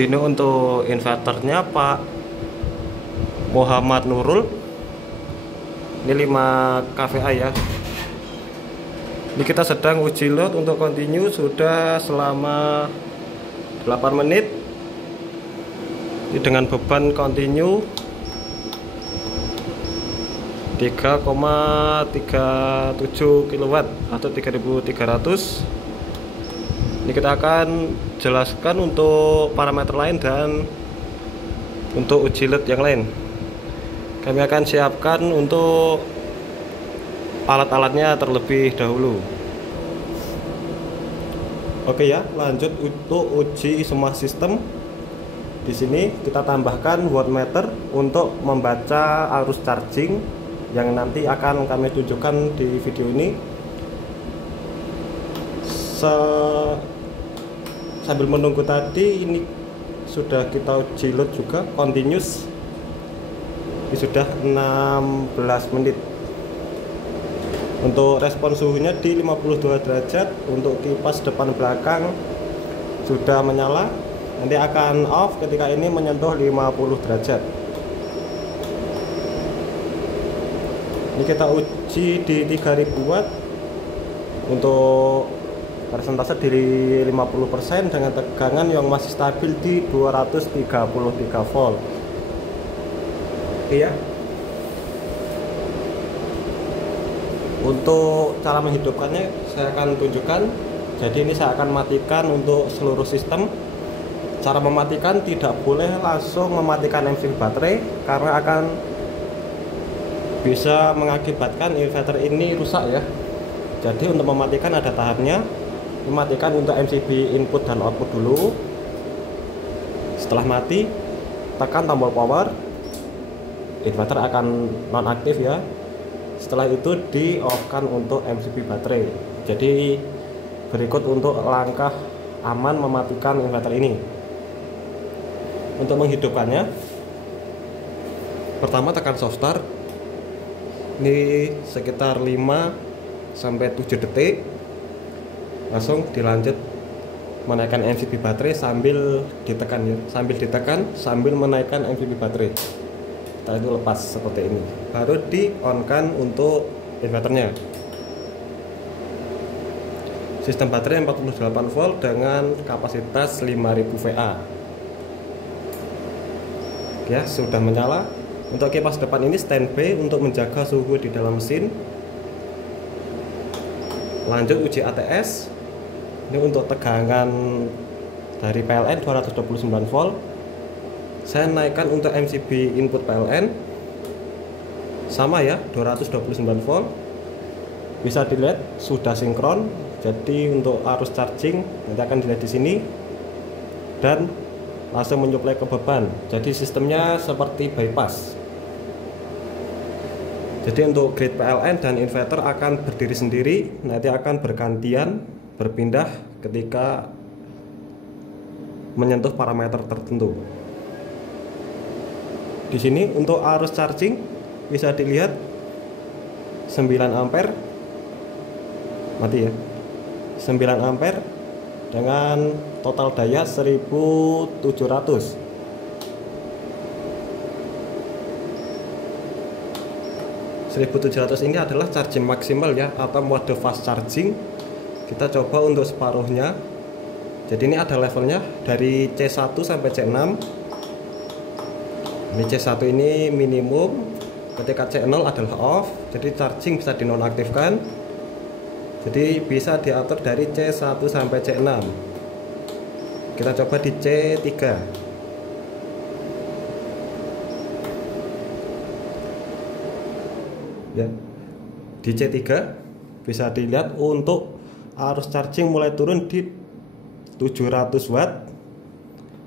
Ini untuk inverternya Pak Muhammad Nurul. Ini 5 kVA ya. Ini kita sedang uji load untuk continue sudah selama 8 menit. Ini dengan beban continue 3,37 kW atau 3300. Ini kita akan jelaskan untuk parameter lain dan untuk uji load yang lain. Kami akan siapkan untuk alat-alatnya terlebih dahulu. Oke ya, lanjut untuk uji semua sistem. Di sini kita tambahkan wattmeter untuk membaca arus charging yang nanti akan kami tunjukkan di video ini. Sambil menunggu tadi, ini sudah kita uji load juga continuous. Ini sudah 16 menit. Untuk respon suhunya di 52 derajat. Untuk kipas depan belakang sudah menyala. Nanti akan off ketika ini menyentuh 50 derajat. Ini kita uji di 3000 watt. Untuk persentase di 50% dengan tegangan yang masih stabil di 233 volt. Iya. Untuk cara menghidupkannya saya akan tunjukkan. Jadi ini saya akan matikan untuk seluruh sistem. Cara mematikan tidak boleh langsung mematikan MCB baterai karena akan bisa mengakibatkan inverter ini rusak ya. Jadi untuk mematikan ada tahapnya. Mematikan untuk MCB input dan output dulu. Setelah mati, tekan tombol power. Inverter akan nonaktif ya. Setelah itu di off kan untuk MCB baterai. Jadi berikut untuk langkah aman mematikan inverter ini. Untuk menghidupkannya, pertama tekan soft start. Ini sekitar 5 sampai 7 detik. Langsung dilanjut menaikkan MCB baterai sambil ditekan ya, sambil menaikkan MCB baterai. Setelah itu lepas seperti ini, baru di on kan untuk inverternya. Sistem baterai 48 volt dengan kapasitas 5000 VA ya, sudah menyala. Untuk kipas depan ini standby untuk menjaga suhu di dalam mesin. Lanjut uji ATS. Ini untuk tegangan dari PLN 229 volt. Saya naikkan untuk MCB input PLN sama ya, 229 volt. Bisa dilihat sudah sinkron. Jadi untuk arus charging nanti akan dilihat di sini dan langsung menyuplai ke beban. Jadi sistemnya seperti bypass. Jadi untuk grid PLN dan inverter akan berdiri sendiri, nanti akan bergantian berpindah ketika menyentuh parameter tertentu. Di sini untuk arus charging bisa dilihat 9 ampere mati ya. 9 ampere dengan total daya 1700. Ini adalah charging maksimal ya, atau mode fast charging. Kita coba untuk separuhnya. Jadi ini ada levelnya dari C1 sampai C6. Ini C1 ini minimum, ketika C0 adalah off. Jadi charging bisa dinonaktifkan. Jadi bisa diatur dari C1 sampai C6. Kita coba di C3. Ya. Di C3 bisa dilihat untuk arus charging mulai turun di 700 watt.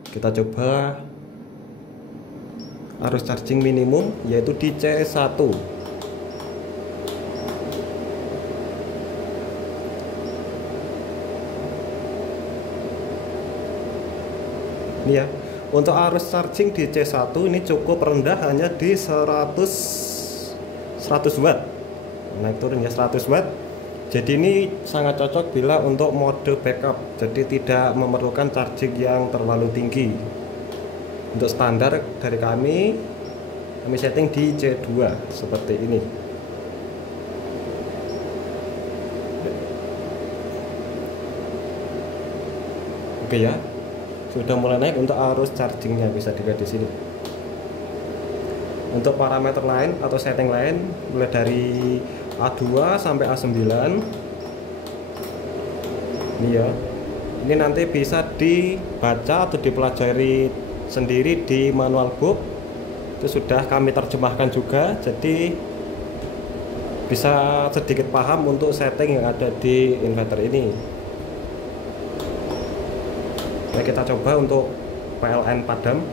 Kita coba arus charging minimum yaitu di C1. Ini ya. Untuk arus charging di C1 ini cukup rendah, hanya di 100 watt. Naik turun ya 100 watt. Jadi ini sangat cocok bila untuk mode backup, jadi tidak memerlukan charging yang terlalu tinggi. Untuk standar dari kami setting di C2 seperti ini. Oke ya, sudah mulai naik untuk arus chargingnya, bisa dilihat di sini. Untuk parameter lain atau setting lain mulai dari A2 sampai A9 ini ya. Ini nanti bisa dibaca atau dipelajari sendiri di manual book. Itu sudah kami terjemahkan juga, jadi bisa sedikit paham untuk setting yang ada di inverter ini. Nah, kita coba untuk PLN padam,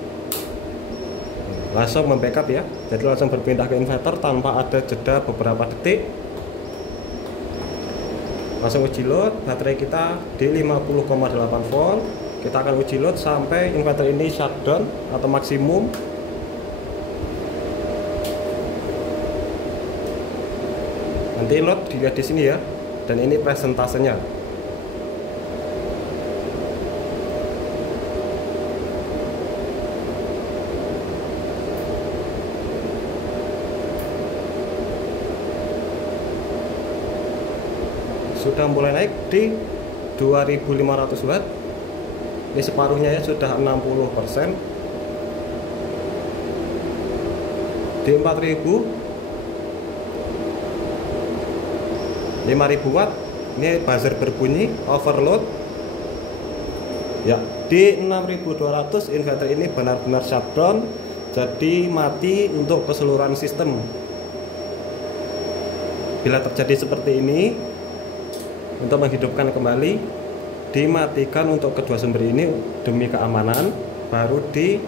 langsung membackup ya, jadi langsung berpindah ke inverter tanpa ada jeda beberapa detik. Langsung uji load, baterai kita di 50,8 volt. Kita akan uji load sampai inverter ini shutdown atau maksimum. Nanti load dilihat di sini ya, dan ini presentasenya. Sudah mulai naik di 2500 watt. Ini separuhnya ya, sudah 60%. Di 4000, 5000 watt. Ini buzzer berbunyi overload ya. Di 6200 inverter ini benar-benar shutdown, jadi mati untuk keseluruhan sistem. Bila terjadi seperti ini, untuk menghidupkan kembali, dimatikan untuk kedua sumber ini demi keamanan, baru di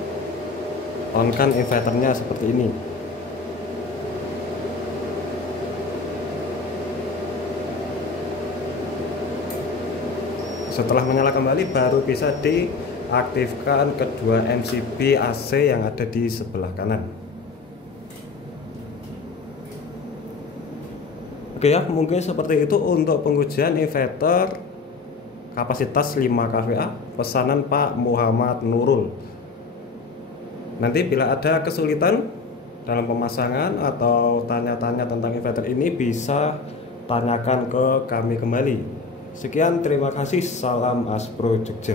on-kan inverternya seperti ini. Setelah menyala kembali, baru bisa diaktifkan kedua MCB AC yang ada di sebelah kanan. Oke ya, mungkin seperti itu untuk pengujian inverter kapasitas 5 kVA pesanan Pak Muhammad Nurul. Nanti bila ada kesulitan dalam pemasangan atau tanya-tanya tentang inverter ini, bisa tanyakan ke kami kembali. Sekian, terima kasih, salam Aspro Jogja.